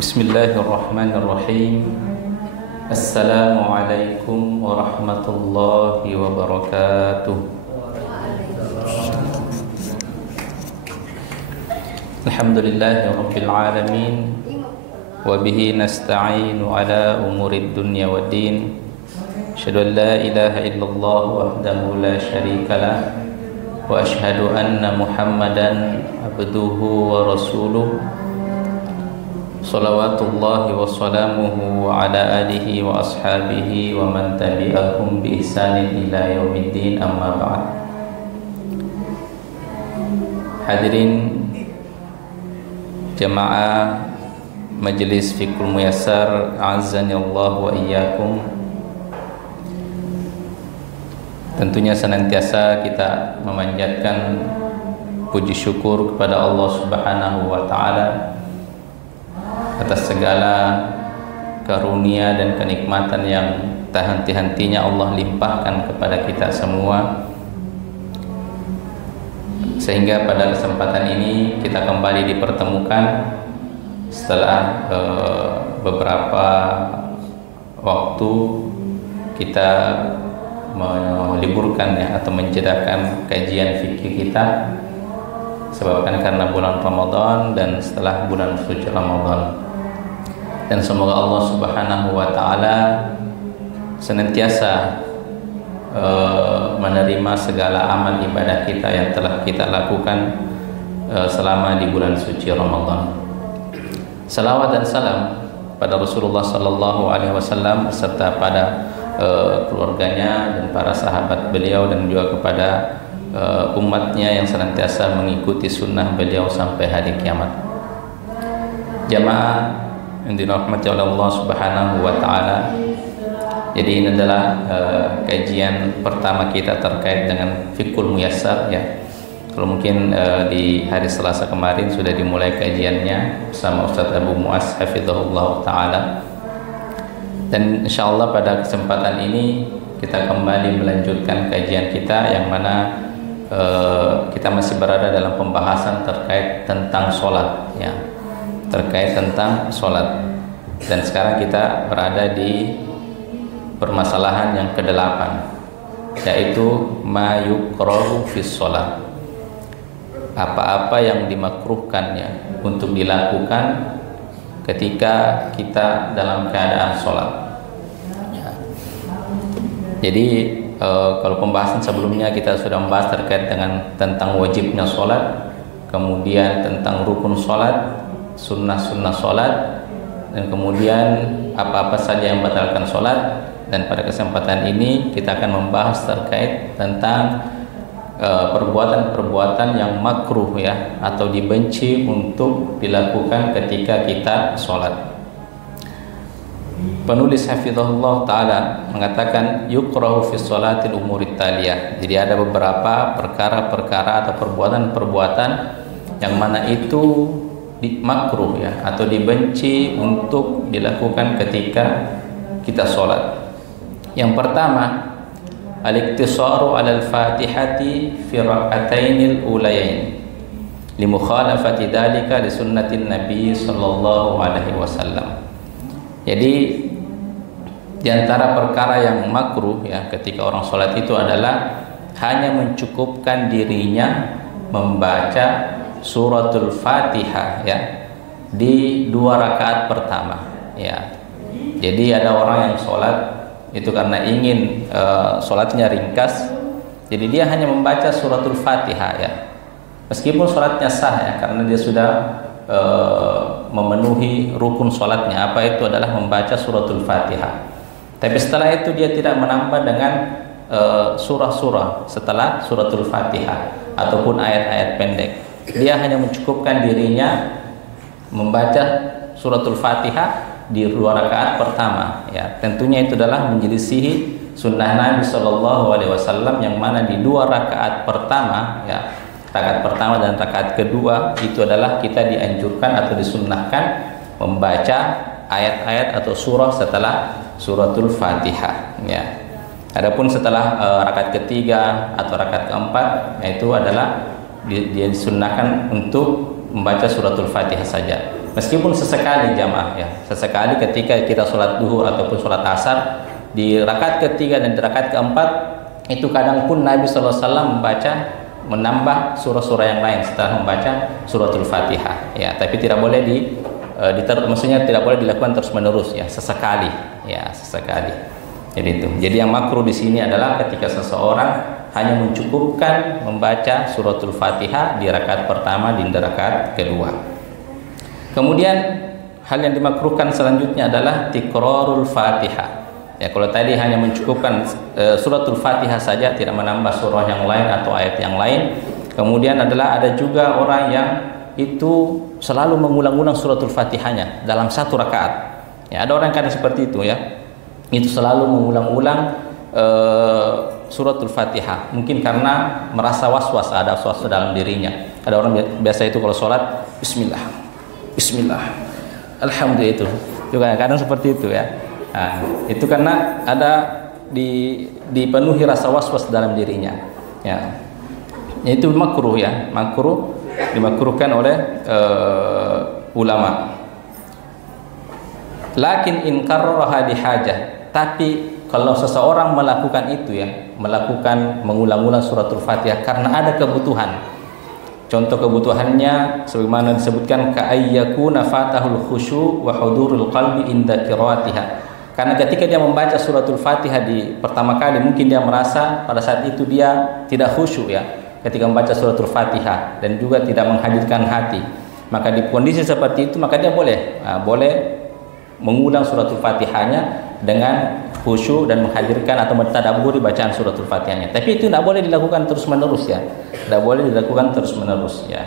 Bismillahirrahmanirrahim. Assalamualaikum warahmatullahi wabarakatuh. Alhamdulillahirabbil alamin wa bihi nasta'inu ala umurid dunya waddin. Asyhadu an la ilaha illallah wahdahu la syarikalah wa asyhadu anna Muhammadan abduhu wa rasuluh. Salawatullahi wa salamuhu wa ala alihi wa ashabihi wa man tabi'ahum bi ihsanin ila yaumiddin, amma ba'd. Hadirin jamaah Majelis Fiqhul Muyassar, a'azzani Allah wa iyyakum. Tentunya senantiasa kita memanjatkan puji syukur kepada Allah Subhanahu wa taala atas segala karunia dan kenikmatan yang tak henti-hentinya Allah limpahkan kepada kita semua, sehingga pada kesempatan ini kita kembali dipertemukan setelah beberapa waktu kita meliburkan atau menjedakan kajian fikih kita sebabkan karena bulan Ramadan dan setelah bulan suci Ramadan. Dan semoga Allah Subhanahu wa taala senantiasa menerima segala amal ibadah kita yang telah kita lakukan selama di bulan suci Ramadan. Salawat dan salam pada Rasulullah sallallahu alaihi wasallam serta pada keluarganya dan para sahabat beliau, dan juga kepada umatnya yang senantiasa mengikuti sunnah beliau sampai hari kiamat. Jamaah yang dirahmati oleh Allah Subhanahu wa taala. Jadi ini adalah kajian pertama kita terkait dengan Fiqhul Muyassar ya. Kalau mungkin di hari Selasa kemarin sudah dimulai kajiannya bersama Ustaz Abu Mu'az hafizahullah taala. Dan insyaallah pada kesempatan ini kita kembali melanjutkan kajian kita yang mana kita masih berada dalam pembahasan terkait tentang sholat ya, terkait tentang sholat. Dan sekarang kita berada di permasalahan yang ke-8, yaitu ma yukrahu fis sholat, apa-apa yang dimakruhkan ya untuk dilakukan ketika kita dalam keadaan sholat ya. Jadi kalau pembahasan sebelumnya kita sudah membahas terkait dengan tentang wajibnya sholat, kemudian tentang rukun sholat, sunnah-sunnah sholat, dan kemudian apa-apa saja yang membatalkan sholat. Dan pada kesempatan ini kita akan membahas terkait tentang perbuatan-perbuatan yang makruh ya, atau dibenci untuk dilakukan ketika kita sholat. Penulis hafizahullah ta'ala mengatakan yukrahu fi sholatil umurit taliyah. Jadi ada beberapa perkara-perkara atau perbuatan-perbuatan yang mana itu makruh ya, atau dibenci untuk dilakukan ketika kita sholat. Yang pertama, al-iktisaru 'alal fatihati fi rak'atainil ulayain li mukhalafati dzalika li sunnatin nabi sallallahu alaihi wasallam. Jadi di antara perkara yang makruh ya ketika orang sholat itu adalah hanya mencukupkan dirinya membaca suratul Fatihah ya di 2 rakaat pertama ya. Jadi ada orang yang sholat itu karena ingin sholatnya ringkas, jadi dia hanya membaca suratul Fatihah ya, meskipun sholatnya sah ya, karena dia sudah memenuhi rukun sholatnya, apa itu adalah membaca suratul Fatihah. Tapi setelah itu dia tidak menambah dengan surah-surah setelah suratul Fatihah ataupun ayat-ayat pendek. Dia hanya mencukupkan dirinya membaca suratul Fatihah di 2 rakaat pertama ya. Tentunya itu adalah menyelisihi sunnah Nabi Shallallahu Alaihi Wasallam, yang mana di 2 rakaat pertama ya, rakaat pertama dan rakaat kedua itu adalah kita dianjurkan atau disunnahkan membaca ayat-ayat atau surah setelah suratul Fatihah ya. Adapun setelah rakaat ketiga atau rakaat keempat, itu adalah dia disunnahkan untuk membaca suratul Fatihah saja. Meskipun sesekali jamaah ya, sesekali ketika kita sholat duhur ataupun sholat asar di rakaat ketiga dan di rakaat keempat itu kadang pun Nabi SAW menambah surah-surah yang lain setelah membaca suratul Fatihah ya, tapi tidak boleh maksudnya tidak boleh dilakukan terus menerus ya, sesekali ya, sesekali. Jadi yang makruh di sini adalah ketika seseorang hanya mencukupkan membaca suratul Fatihah di rakaat pertama dan di rakaat kedua. Kemudian hal yang dimakruhkan selanjutnya adalah tikrarul Fatihah. Ya, kalau tadi hanya mencukupkan suratul Fatihah saja, tidak menambah surah yang lain atau ayat yang lain. Kemudian adalah ada juga orang yang itu selalu mengulang-ulang suratul Fatihahnya dalam satu rakaat. Ya, ada orang yang kadang seperti itu ya. Itu selalu mengulang-ulang suratul Fatihah. Mungkin karena merasa was-was, ada was-was dalam dirinya. Ada orang biasa itu kalau sholat Bismillah, Bismillah, Alhamdulillah, itu juga kadang seperti itu ya. Nah, itu karena ada dipenuhi rasa was-was dalam dirinya. Ya, itu makruh ya, makruh, dimakruhkan oleh ulama. Lakin in karraha li hajah, tapi kalau seseorang melakukan itu ya, melakukan mengulang-ulang suratul Fatihah karena ada kebutuhan. Contoh kebutuhannya sebagaimana disebutkan ka'ayyakuna fatahul khusyu' wa hudurul qalbi inda qiraatiha. Karena ketika dia membaca suratul Fatihah di pertama kali, mungkin dia merasa pada saat itu dia tidak khusyuk ya ketika membaca suratul Fatihah dan juga tidak menghadirkan hati. Maka di kondisi seperti itu maka dia boleh mengulang suratul Fatihahnya dengan khusyuk dan menghadirkan atau mentadabburi bacaan suratul Fatihahnya. Tapi itu tidak boleh dilakukan terus-menerus ya. Tidak boleh dilakukan terus-menerus ya.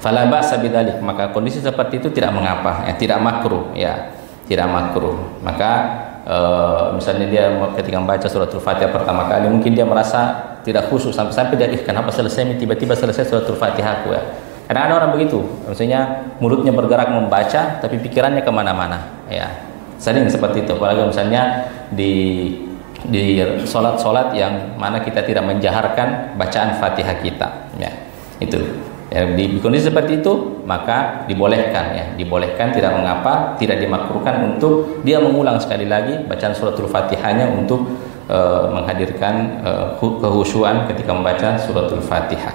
Fala ba'sa bidzalik, maka kondisi seperti itu tidak mengapa ya, tidak makruh ya. Tidak makruh. Maka misalnya dia ketika membaca suratul Fatihah pertama kali mungkin dia merasa tidak khusyuk sampai dia kenapa selesai tiba-tiba selesai suratul Fatihah ya. Karena ada orang begitu, maksudnya mulutnya bergerak membaca tapi pikirannya kemana-mana ya. Sering seperti itu, apalagi misalnya di sholat yang mana kita tidak menjaharkan bacaan Fatihah kita ya. Itu ya, di kondisi seperti itu maka dibolehkan ya, dibolehkan, tidak mengapa, tidak dimakruhkan untuk dia mengulang sekali lagi bacaan suratul Fatihahnya untuk menghadirkan kehusyuan ketika membaca suratul Fatihah.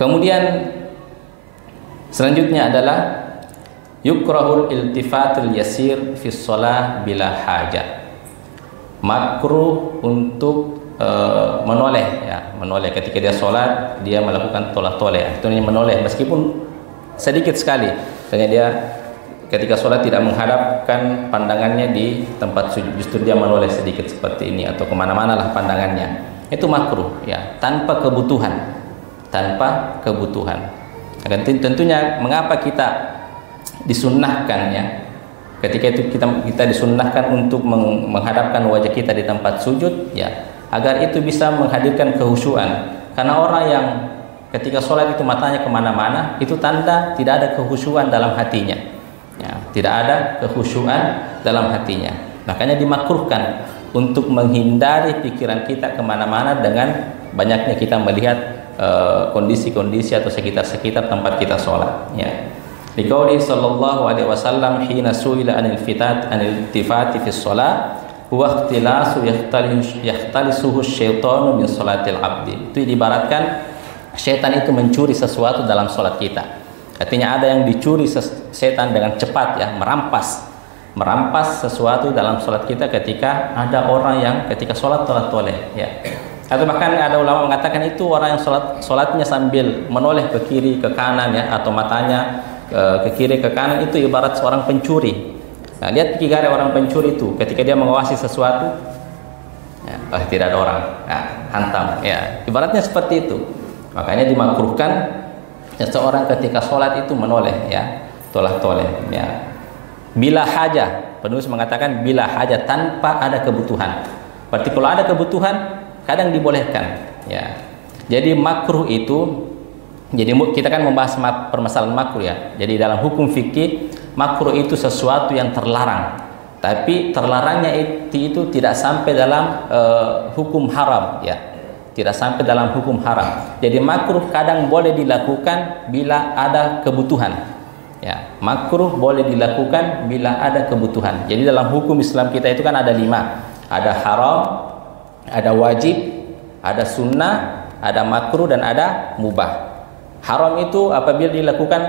Kemudian selanjutnya adalah yukrahul iltifatul yasir fi shalah bila hajat. Makruh untuk menoleh ya, menoleh ketika dia sholat, dia melakukan toleh-toleh, artinya menoleh meskipun sedikit sekali. Misalnya dia ketika sholat tidak menghadapkan pandangannya di tempat sujud, justru dia menoleh sedikit seperti ini atau kemana-mana lah pandangannya. Itu makruh ya, tanpa kebutuhan, tanpa kebutuhan. Dan tentunya mengapa kita disunnahkan ya, ketika itu kita disunnahkan untuk menghadapkan wajah kita di tempat sujud ya, agar itu bisa menghadirkan kehusyuan. Karena orang yang ketika sholat itu matanya kemana-mana, itu tanda tidak ada kehusyuan dalam hatinya ya, tidak ada kehusyuan dalam hatinya. Makanya dimakruhkan untuk menghindari pikiran kita kemana-mana dengan banyaknya kita melihat kondisi-kondisi atau sekitar-sekitar tempat kita sholat ya. Liqauli sallallahu alaihi wasallam hina su'ila anil iltifati fi shalah huwa ikhtilasu yahtalisuhu syaitanu min salatil abdi. Itu diibaratkan syaitan itu mencuri sesuatu dalam salat kita. Artinya ada yang dicuri setan dengan cepat ya, merampas sesuatu dalam salat kita ketika ada orang yang ketika salat toleh ya. Atau bahkan ada ulama mengatakan itu orang yang salatnya sambil menoleh ke kiri ke kanan ya, atau matanya ke kiri ke kanan, itu ibarat seorang pencuri. Nah, lihat kira orang pencuri itu ketika dia mengawasi sesuatu ya, tidak ada orang, nah, hantam ya, ibaratnya seperti itu. Makanya dimakruhkan ya, seorang ketika sholat itu menoleh ya, toleh ya. Bila hajah, penulis mengatakan bila hajah, tanpa ada kebutuhan. Berarti kalau ada kebutuhan kadang dibolehkan ya. Jadi makruh itu, jadi kita kan membahas permasalahan makruh ya. Jadi dalam hukum fikih, makruh itu sesuatu yang terlarang. Tapi terlarangnya itu tidak sampai dalam hukum haram ya. Tidak sampai dalam hukum haram. Jadi makruh kadang boleh dilakukan bila ada kebutuhan. Ya, makruh boleh dilakukan bila ada kebutuhan. Jadi dalam hukum Islam kita itu kan ada 5. Ada haram, ada wajib, ada sunnah, ada makruh, dan ada mubah. Haram itu apabila dilakukan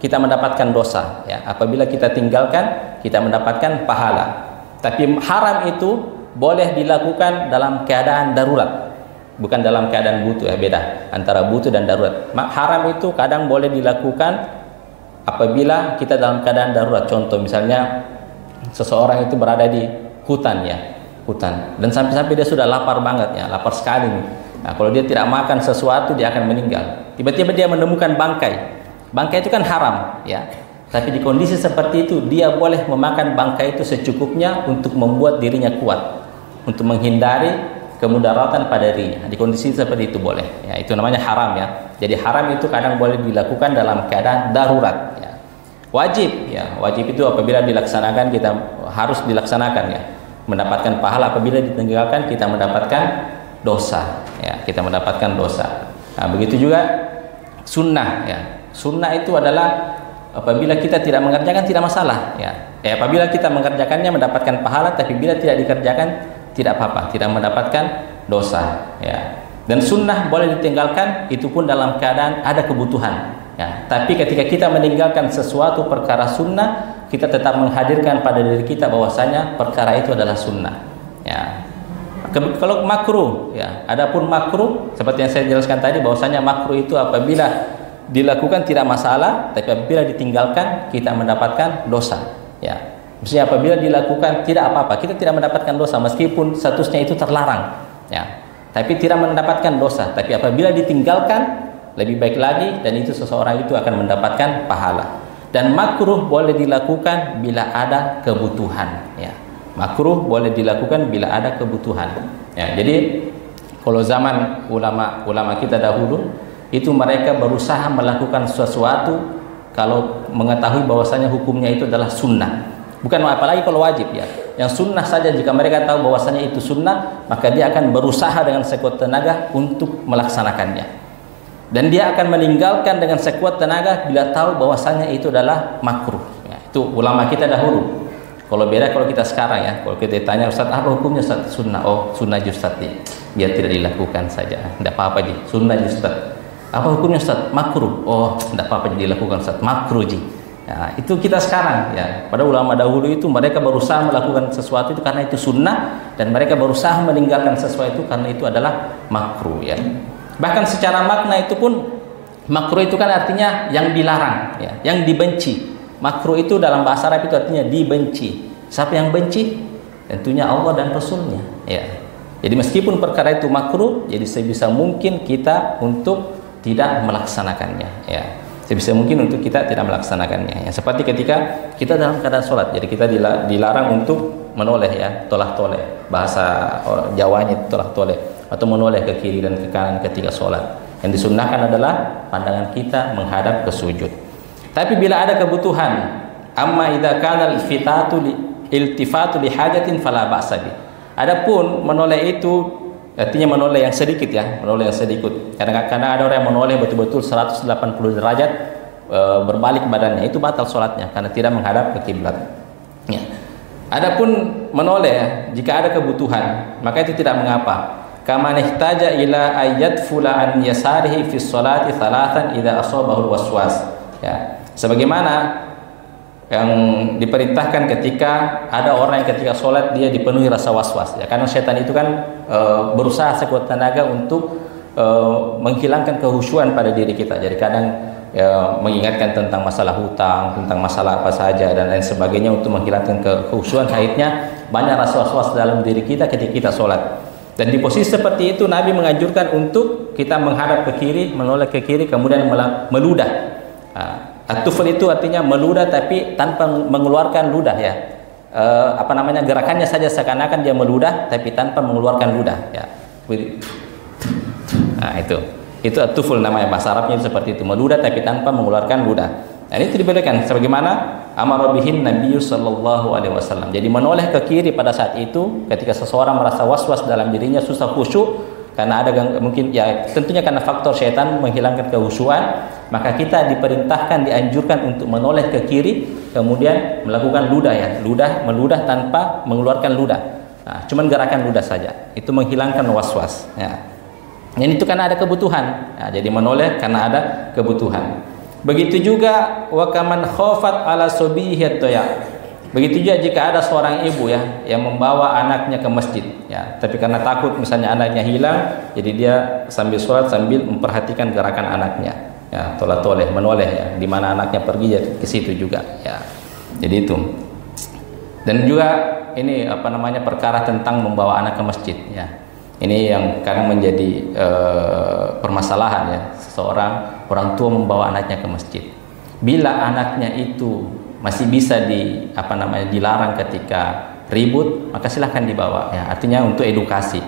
kita mendapatkan dosa, ya. Apabila kita tinggalkan kita mendapatkan pahala. Tapi haram itu boleh dilakukan dalam keadaan darurat, bukan dalam keadaan butuh, ya. Beda antara butuh dan darurat. Haram itu kadang boleh dilakukan apabila kita dalam keadaan darurat. Contoh misalnya seseorang itu berada di hutan, ya, hutan, dan sampai-sampai dia sudah lapar banget, ya, lapar sekali nih. Nah, kalau dia tidak makan sesuatu dia akan meninggal. Tiba-tiba dia menemukan bangkai. Bangkai itu kan haram, ya. Tapi di kondisi seperti itu dia boleh memakan bangkai itu secukupnya untuk membuat dirinya kuat, untuk menghindari kemudaratan pada dirinya. Di kondisi seperti itu boleh, ya. Itu namanya haram, ya. Jadi haram itu kadang boleh dilakukan dalam keadaan darurat, ya. Wajib, ya. Wajib itu apabila dilaksanakan kita harus dilaksanakan, ya. Mendapatkan pahala. Apabila ditinggalkan kita mendapatkan dosa, ya. Kita mendapatkan dosa. Nah, begitu juga sunnah, ya. Sunnah itu adalah apabila kita tidak mengerjakan tidak masalah, ya. Apabila kita mengerjakannya mendapatkan pahala, tapi bila tidak dikerjakan tidak apa-apa, tidak mendapatkan dosa, ya. Dan sunnah boleh ditinggalkan, itu pun dalam keadaan ada kebutuhan, ya. Tapi ketika kita meninggalkan sesuatu perkara sunnah, kita tetap menghadirkan pada diri kita bahwasanya perkara itu adalah sunnah, ya. Kalau makruh, ya, adapun makruh seperti yang saya jelaskan tadi bahwasanya makruh itu apabila dilakukan tidak masalah, tapi apabila ditinggalkan kita mendapatkan dosa, ya. Maksudnya apabila dilakukan tidak apa-apa, kita tidak mendapatkan dosa meskipun statusnya itu terlarang, ya. Tapi tidak mendapatkan dosa. Tapi apabila ditinggalkan lebih baik lagi, dan itu seseorang itu akan mendapatkan pahala. Dan makruh boleh dilakukan bila ada kebutuhan, ya. Makruh boleh dilakukan bila ada kebutuhan, ya. Jadi kalau zaman ulama kita dahulu itu mereka berusaha melakukan sesuatu kalau mengetahui bahwasanya hukumnya itu adalah sunnah. Bukan apalagi kalau wajib, ya. Yang sunnah saja jika mereka tahu bahwasanya itu sunnah, maka dia akan berusaha dengan sekuat tenaga untuk melaksanakannya. Dan dia akan meninggalkan dengan sekuat tenaga bila tahu bahwasanya itu adalah makruh, ya. Itu ulama kita dahulu. Kalau beda kalau kita sekarang, ya. Kalau kita tanya, Ustaz apa hukumnya, Ustaz? Sunnah. Oh, sunnah Ustaz, ya. Biar tidak dilakukan saja. Tidak apa-apa, ji. Sunnah Ustaz. Apa hukumnya, Ustaz? Makruh. Oh, tidak apa-apa dilakukan, Ustaz. Makruh, ji. Ya, itu kita sekarang, ya. Pada ulama dahulu itu mereka berusaha melakukan sesuatu itu karena itu sunnah, dan mereka berusaha meninggalkan sesuatu itu karena itu adalah makruh, ya. Bahkan secara makna itu pun makruh itu kan artinya yang dilarang, ya, yang dibenci. Makruh itu dalam bahasa Arab itu artinya dibenci. Siapa yang benci? Tentunya Allah dan Rasulnya, ya. Jadi meskipun perkara itu makruh, jadi sebisa mungkin kita untuk tidak melaksanakannya, ya. Sebisa mungkin untuk kita tidak melaksanakannya, ya. Seperti ketika kita dalam keadaan sholat, jadi kita dilarang untuk menoleh, ya, tolah-toleh, bahasa Jawanya tolah-toleh, atau menoleh ke kiri dan ke kanan ketika sholat. Yang disunnahkan adalah pandangan kita menghadap ke sujud. Tapi bila ada kebutuhan, amma idza kana iltifatu li hajatin fala ba'sa bi. Adapun menoleh itu artinya menoleh yang sedikit, ya, menoleh yang sedikit. Kadang-kadang ada orang yang menoleh betul-betul 180 derajat berbalik badannya, itu batal sholatnya karena tidak menghadap ke kiblat, ya. Adapun menoleh, ya, jika ada kebutuhan maka itu tidak mengapa. Kama nihtaja ila ayat fulan yasarihi fi sholati thalathan idza asabahu waswas, ya. Sebagaimana yang diperintahkan ketika ada orang yang ketika sholat dia dipenuhi rasa was-was, ya, karena setan itu kan berusaha sekuat tenaga untuk menghilangkan kehusyuan pada diri kita. Jadi kadang mengingatkan tentang masalah hutang, tentang masalah apa saja dan lain sebagainya untuk menghilangkan kehusyuan. Akhirnya banyak rasa was-was dalam diri kita ketika kita sholat. Dan di posisi seperti itu Nabi menganjurkan untuk kita menghadap ke kiri, menoleh ke kiri, kemudian meludah. At-tufl itu artinya meludah tapi tanpa mengeluarkan ludah, ya. Gerakannya saja seakan-akan dia meludah tapi tanpa mengeluarkan ludah, ya. Nah, itu at-tufl namanya, bahasa Arabnya seperti itu, meludah tapi tanpa mengeluarkan ludah. Dan itu dibolehkan sebagaimana amara bihin Nabi sallallahu alaihi wasallam. Jadi menoleh ke kiri pada saat itu ketika seseorang merasa was-was dalam dirinya, susah khusyuk, karena ada mungkin ya tentunya karena faktor syaitan menghilangkan kehusuan, maka kita diperintahkan, dianjurkan untuk menoleh ke kiri, kemudian melakukan ludah ya, meludah tanpa mengeluarkan ludah. Nah, cuman gerakan ludah saja, itu menghilangkan was-was. Ya. Dan itu karena ada kebutuhan. Ya, jadi menoleh karena ada kebutuhan. Begitu juga wa kaman khafat ala subihi toya. Begitu juga jika ada seorang ibu ya yang membawa anaknya ke masjid ya, tapi karena takut misalnya anaknya hilang, jadi dia sambil sholat sambil memperhatikan gerakan anaknya. Ya, toleh menoleh ya, di mana anaknya pergi ya ke situ juga ya. Jadi itu. Dan juga ini perkara tentang membawa anak ke masjid ya. Ini yang kadang menjadi permasalahan ya, seseorang orang tua membawa anaknya ke masjid. Bila anaknya itu masih bisa dilarang ketika ribut, maka silahkan dibawa ya, artinya untuk edukasi.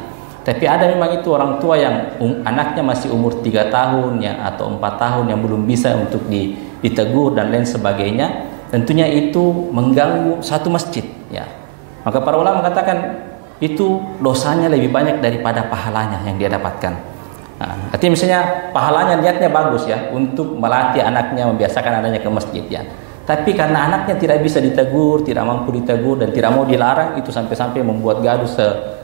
Tapi ada memang itu orang tua yang anaknya masih umur 3 tahun ya atau 4 tahun yang belum bisa untuk ditegur dan lain sebagainya, tentunya itu mengganggu satu masjid ya. Maka para ulama mengatakan itu dosanya lebih banyak daripada pahalanya yang dia dapatkan. Nah, artinya misalnya pahalanya niatnya bagus ya untuk melatih anaknya, membiasakan anaknya ke masjid ya. Tapi karena anaknya tidak bisa ditegur, tidak mampu ditegur dan tidak mau dilarang, itu sampai-sampai membuat gaduh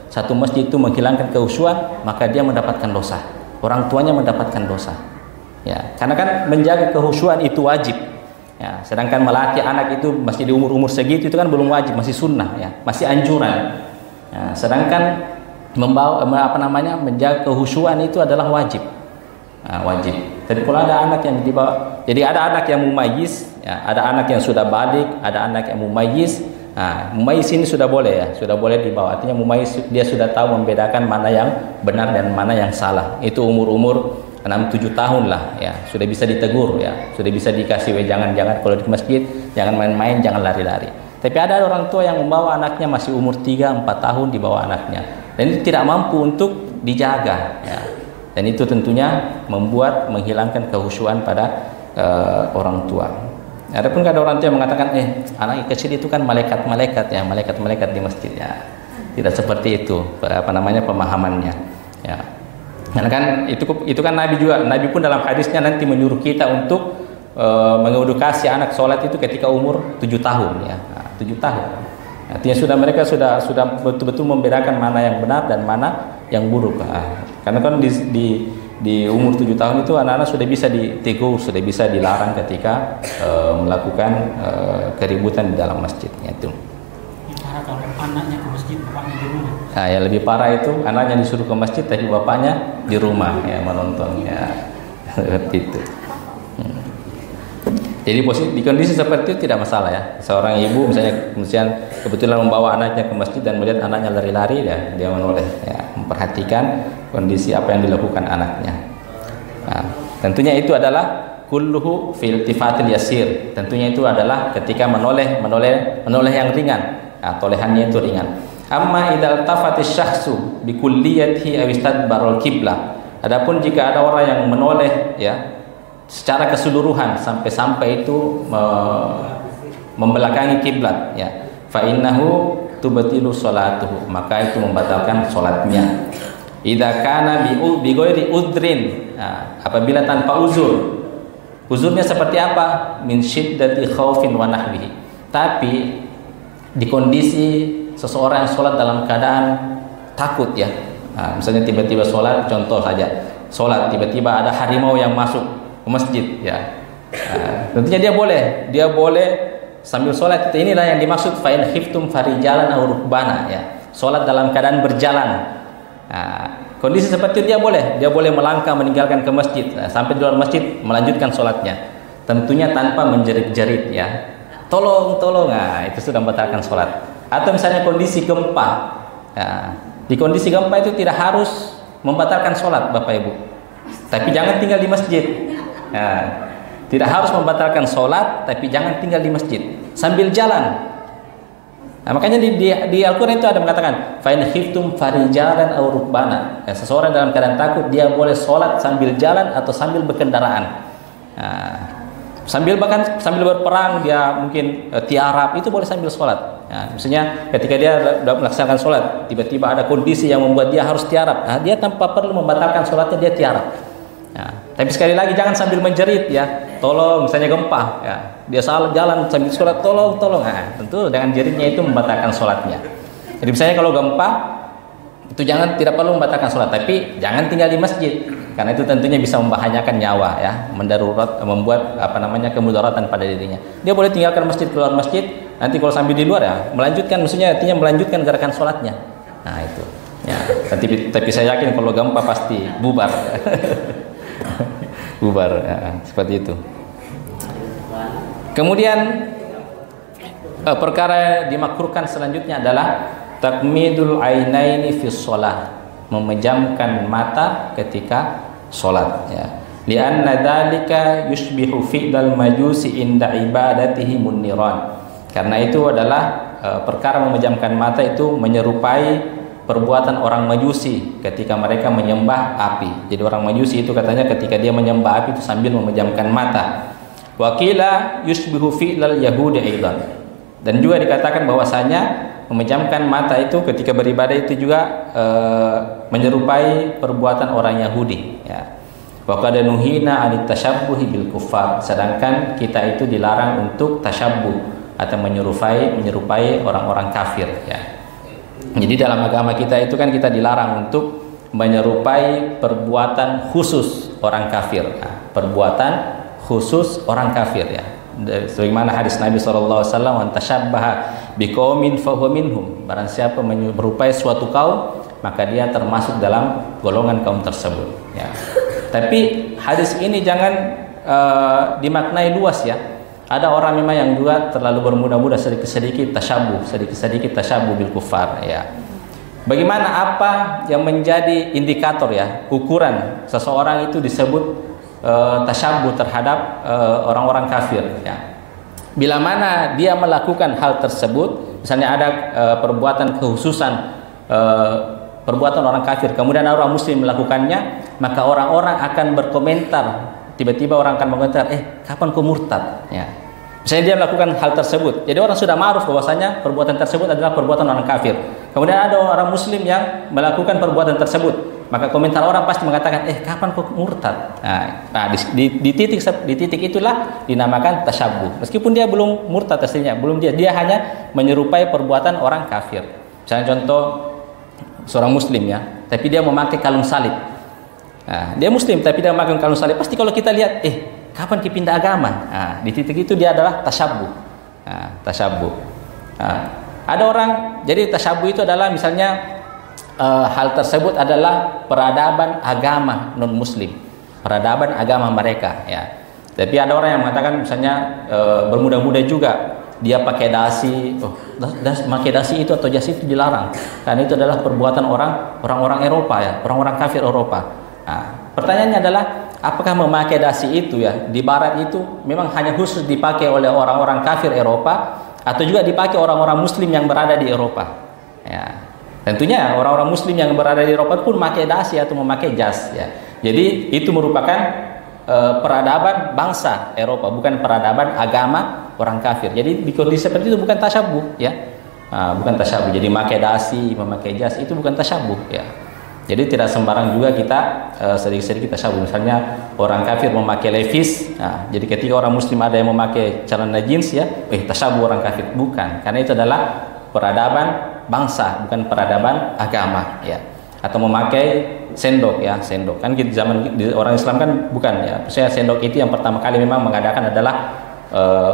satu masjid, itu menghilangkan kehusuan, maka dia mendapatkan dosa. Orang tuanya mendapatkan dosa. Ya, karena kan menjaga kehusuan itu wajib. Ya, sedangkan melatih anak itu masih di umur segitu itu kan belum wajib, masih sunnah ya, masih anjuran. Ya, sedangkan menjaga kehusuan itu adalah wajib. Nah, wajib. Jadi kalau ada anak yang dibawa, jadi ada anak yang mumayyiz, ya, ada anak yang sudah balik, ada anak yang mumayyiz. Nah, mumayyiz ini sudah boleh ya, sudah boleh dibawa. Artinya mumayyiz dia sudah tahu membedakan mana yang benar dan mana yang salah. Itu umur 6-7 tahun lah ya, sudah bisa ditegur ya, sudah bisa dikasih jangan kalau di masjid jangan main-main, jangan lari-lari. Tapi ada orang tua yang membawa anaknya masih umur 3-4 tahun dibawa anaknya, dan itu tidak mampu untuk dijaga ya. Dan itu tentunya menghilangkan kehusuan pada orang tua. Adapun ada orang tua yang mengatakan anak kecil itu kan malaikat-malaikat ya, malaikat-malaikat di masjid ya. Tidak seperti itu pemahamannya ya. Karena kan itu kan Nabi juga, Nabi pun dalam hadisnya nanti menyuruh kita untuk mengedukasi anak sholat itu ketika umur 7 tahun ya. 7 tahun. Artinya mereka sudah betul-betul membedakan mana yang benar dan mana yang buruk. Karena kan di umur 7 tahun itu anak-anak sudah bisa ditegur, sudah bisa dilarang ketika melakukan keributan di dalam masjid itu. Parah kalau anaknya ke masjid, bapaknya di rumah. Nah, yang lebih parah itu anaknya disuruh ke masjid tapi bapaknya di rumah ya menonton ya. Seperti itu. Jadi di kondisi seperti itu tidak masalah ya. Seorang ibu misalnya kebetulan membawa anaknya ke masjid dan melihat anaknya lari-lari ya, dia menoleh ya, memperhatikan kondisi apa yang dilakukan anaknya. Nah, tentunya itu adalah kulluhu fil tifatil yasir. Tentunya itu adalah ketika menoleh yang ringan. Nah, tolehannya itu ringan. Amma idal tafatis syakhsu bi kulliyatihi aw istadbarul qiblah. Adapun jika ada orang yang menoleh ya secara keseluruhan sampai itu membelakangi kiblat ya, fa innahu tubtilu sholatuhu, maka itu membatalkan salatnya. Idza kana bi ghairi udrin, apabila tanpa uzur. Uzurnya seperti apa? Min syiddati khaufin wa nahwihi. Tapi di kondisi seseorang yang sholat dalam keadaan takut ya. Misalnya tiba-tiba sholat, contoh saja sholat tiba-tiba ada harimau yang masuk ke masjid ya. Tentunya dia boleh sambil sholat. Inilah yang dimaksud fa in khiftum farijalan aw rukbana ya. Sholat dalam keadaan berjalan. Kondisi seperti itu dia boleh melangkah meninggalkan ke masjid sampai di luar masjid melanjutkan sholatnya. Tentunya tanpa menjerit-jerit ya. Tolong, itu sudah membatalkan sholat. Atau misalnya kondisi gempa. Ya, di kondisi gempa itu tidak harus membatalkan sholat Bapak Ibu. Tapi jangan tinggal di masjid. Ya, tidak harus membatalkan sholat, tapi jangan tinggal di masjid sambil jalan. Nah, makanya di Al-Quran itu ada mengatakan, fa in khiftum farijalan aw rukbana. Ya, seseorang dalam keadaan takut dia boleh sholat sambil jalan atau sambil berkendaraan. Nah, sambil berperang dia mungkin tiarap itu boleh sambil sholat. Ya, misalnya ketika dia melaksanakan sholat, tiba-tiba ada kondisi yang membuat dia harus tiarap, nah, dia tanpa perlu membatalkan sholatnya dia tiarap. Ya, tapi sekali lagi jangan sambil menjerit ya, tolong, misalnya gempa, ya, dia salah jalan sambil sholat, tolong, nah, tentu dengan jeritnya itu membatalkan sholatnya. Jadi misalnya kalau gempa itu tidak perlu membatalkan sholat, tapi jangan tinggal di masjid, karena itu tentunya bisa membahayakan nyawa ya, membuat kemudaratan pada dirinya. Dia boleh tinggalkan masjid, keluar masjid, nanti kalau sambil di luar ya melanjutkan, maksudnya artinya melanjutkan gerakan sholatnya. Nah itu ya, tapi saya yakin kalau gempa pasti bubar. Bubar ya, seperti itu. Kemudian perkara dimakruhkan selanjutnya adalah takmidul ainaini fi shalah, memejamkan mata ketika salat ya. Lianna dzalika yushbihu fi'lal majusi inda ibadatihi munniran. Karena itu adalah perkara memejamkan mata itu menyerupai perbuatan orang Majusi ketika mereka menyembah api. Jadi orang Majusi itu katanya ketika dia menyembah api itu sambil memejamkan mata. Wa qila yushbihu fi'lal yahudi aidan. Dan juga dikatakan bahwasanya memejamkan mata itu ketika beribadah itu juga menyerupai perbuatan orang Yahudi ya. Wa qad nuhina 'anit tasyabbuhi bil kuffar, sedangkan kita itu dilarang untuk tasyabbuh atau menyerupai orang-orang kafir ya. Jadi dalam agama kita itu kan kita dilarang untuk menyerupai perbuatan khusus orang kafir. Nah, perbuatan khusus orang kafir ya. Sebagaimana hadis Nabi SAW, "Man tashabbaha biqaumin fahuwa minhum." Barang siapa menyerupai suatu kaum, maka dia termasuk dalam golongan kaum tersebut. Ya. Tapi hadis ini jangan dimaknai luas ya. Ada orang memang yang juga terlalu bermudah-mudah sedikit-sedikit tasyabuh bil kufar ya. Bagaimana apa yang menjadi indikator ya, ukuran seseorang itu disebut tasyabuh terhadap orang-orang kafir ya. Bila mana dia melakukan hal tersebut, misalnya ada perbuatan kekhususan perbuatan orang kafir, kemudian orang muslim melakukannya, maka orang-orang akan berkomentar. Tiba-tiba orang akan berkomentar, kapan kau murtad ya. Misalnya dia melakukan hal tersebut, jadi orang sudah ma'ruf bahwasanya perbuatan tersebut adalah perbuatan orang kafir. Kemudian ada orang muslim yang melakukan perbuatan tersebut, maka komentar orang pasti mengatakan, kapan kau murtad? Nah di titik itulah dinamakan tasyabuh. Meskipun dia belum murtad aslinya, dia hanya menyerupai perbuatan orang kafir. Misalnya contoh seorang muslim ya, tapi dia memakai kalung salib. Nah, dia muslim tapi dia memakai kalung salib. Pasti kalau kita lihat, kapan kita pindah agama? Nah, di titik itu dia adalah tasyabuh. Tasyabuh. Ada orang, jadi tasyabuh itu adalah misalnya hal tersebut adalah peradaban agama non muslim, peradaban agama mereka ya. Tapi ada orang yang mengatakan misalnya bermudah-mudah juga dia pakai dasi, pakai dasi itu atau jas itu dilarang karena itu adalah perbuatan orang-orang Eropa ya, orang-orang kafir Eropa. Nah, pertanyaannya adalah apakah memakai dasi itu ya di barat itu memang hanya khusus dipakai oleh orang-orang kafir Eropa atau juga dipakai orang-orang muslim yang berada di Eropa ya. Tentunya orang-orang muslim yang berada di Eropa pun memakai dasi atau memakai jas ya. Jadi itu merupakan peradaban bangsa Eropa, bukan peradaban agama orang kafir. Jadi di kondisi seperti itu bukan tasyabuh ya. Bukan tasyabuh. Jadi memakai dasi, memakai jas itu bukan tasyabuh ya. Jadi tidak sembarang juga kita sedikit-sedikit tasyabuh. Misalnya orang kafir memakai levis, jadi ketika orang muslim ada yang memakai celana jeans ya, tasyabuh orang kafir. Bukan, karena itu adalah peradaban bangsa, bukan peradaban agama ya. Atau memakai sendok ya, sendok. Kan di zaman orang Islam kan bukan ya. Maksudnya sendok itu yang pertama kali memang mengadakan adalah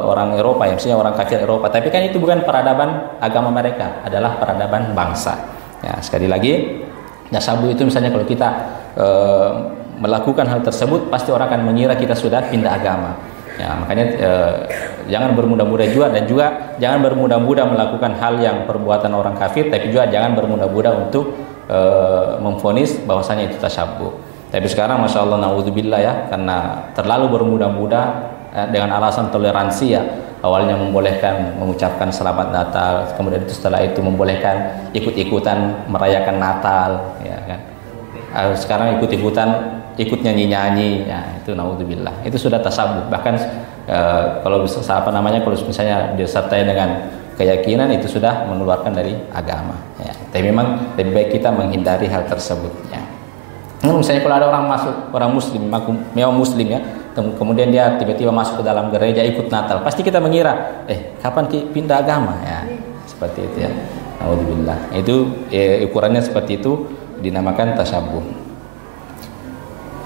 orang Eropa ya, maksudnya orang kafir Eropa. Tapi kan itu bukan peradaban agama mereka, adalah peradaban bangsa. Ya, sekali lagi tasyabuh itu misalnya kalau kita melakukan hal tersebut pasti orang akan mengira kita sudah pindah agama. Ya, makanya jangan bermudah-mudah juga, dan juga jangan bermudah-mudah melakukan hal yang perbuatan orang kafir, tapi juga jangan bermudah-mudah untuk memvonis bahwasanya itu tasyabuh. Tapi sekarang masya Allah naudzubillah ya, karena terlalu bermudah-mudah dengan alasan toleransi ya, awalnya membolehkan mengucapkan selamat Natal, kemudian itu setelah itu membolehkan ikut-ikutan merayakan Natal ya kan. Sekarang ikut nyanyi-nyanyi ya, itu naudzubillah, itu sudah tasyabuh. Bahkan kalau misalnya disertai dengan keyakinan itu sudah mengeluarkan dari agama ya. Tapi memang lebih baik kita menghindari hal tersebut ya. Misalnya kalau ada orang masuk, orang muslim, memang muslim ya, kemudian dia tiba-tiba masuk ke dalam gereja ikut Natal, pasti kita mengira kapan pindah agama ya, seperti itu ya. Alhamdulillah, itu ukurannya seperti itu, dinamakan tasyabuh.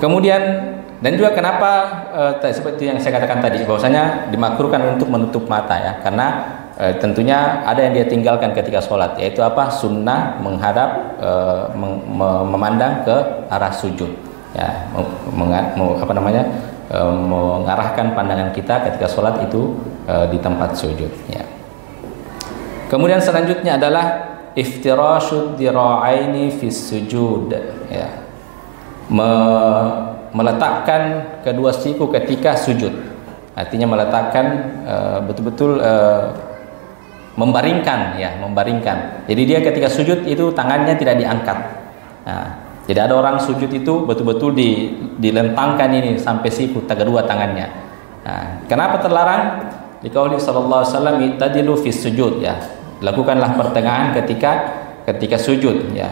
Kemudian dan juga kenapa seperti yang saya katakan tadi, bahwasanya dimakruhkan untuk menutup mata ya, karena tentunya ada yang dia tinggalkan ketika sholat, yaitu apa? Sunnah menghadap memandang ke arah sujud ya, mengarahkan pandangan kita ketika sholat itu di tempat sujud ya. Kemudian selanjutnya adalah iftirashud dira'aini fis sujud ya, meletakkan kedua siku ketika sujud, artinya meletakkan betul-betul membaringkan ya, membaringkan. Jadi dia ketika sujud itu tangannya tidak diangkat. Nah, jadi ada orang sujud itu betul-betul dilentangkan ini sampai siku kedua tangannya. Nah, kenapa terlarang? Dikauli sallallahu alaihi wasallam itadilu fis sujud ya. Lakukanlah pertengahan ketika sujud ya.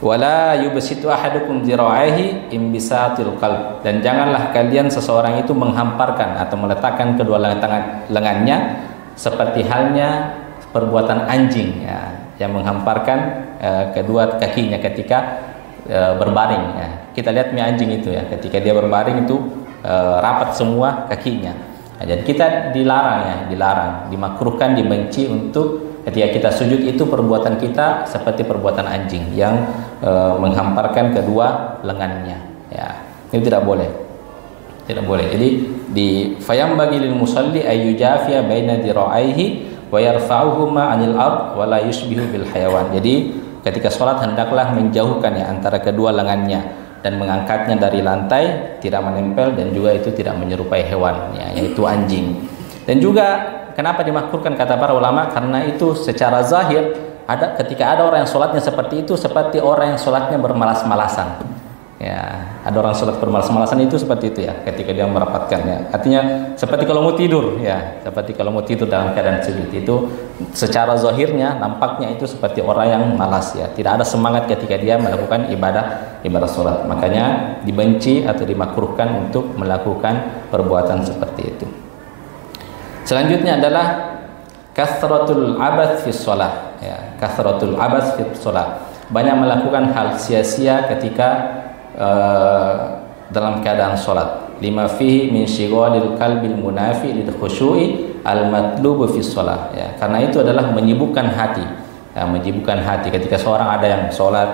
Wala yubsitu ahadukum dhira'aihi imbisatil qalb, dan janganlah kalian seseorang itu menghamparkan atau meletakkan kedua lengannya seperti halnya perbuatan anjing ya, yang menghamparkan kedua kakinya ketika berbaring ya. Kita lihat anjing itu ya, ketika dia berbaring itu rapat semua kakinya. Nah, jadi kita dilarang, dimakruhkan, dibenci untuk ketika kita sujud itu perbuatan kita seperti perbuatan anjing yang menghamparkan kedua lengannya ya. Itu tidak boleh. Tidak boleh. Jadi di fayam bagi lil musalli ayyujafiya baina dira'aihi wa yarfa'uhuma 'anil ard wa la yushbihu bil hayawan. Jadi ketika sholat hendaklah menjauhkan ya antara kedua lengannya dan mengangkatnya dari lantai, tidak menempel dan juga itu tidak menyerupai hewan ya, yaitu anjing. Dan juga kenapa dimakruhkan kata para ulama, karena itu secara zahir ketika ada orang yang sholatnya seperti itu, seperti orang yang sholatnya bermalas-malasan ya. Ada orang sholat bermalas-malasan itu seperti itu ya, ketika dia merapatkannya, artinya seperti kalau mau tidur ya, seperti kalau mau tidur dalam keadaan sujud itu secara zahirnya nampaknya itu seperti orang yang malas ya, tidak ada semangat ketika dia melakukan ibadah sholat. Makanya dibenci atau dimakruhkan untuk melakukan perbuatan seperti itu. Selanjutnya adalah kasratul abath fi shalah ya, kasratul abath fi shalah, banyak melakukan hal sia-sia ketika dalam keadaan sholat. Lima fihi min shighalil qalbil munafi lil khushu'i al matlubu fi shalah ya, karena itu adalah menyibukkan hati ya, menyibukkan hati ketika seorang ada yang sholat,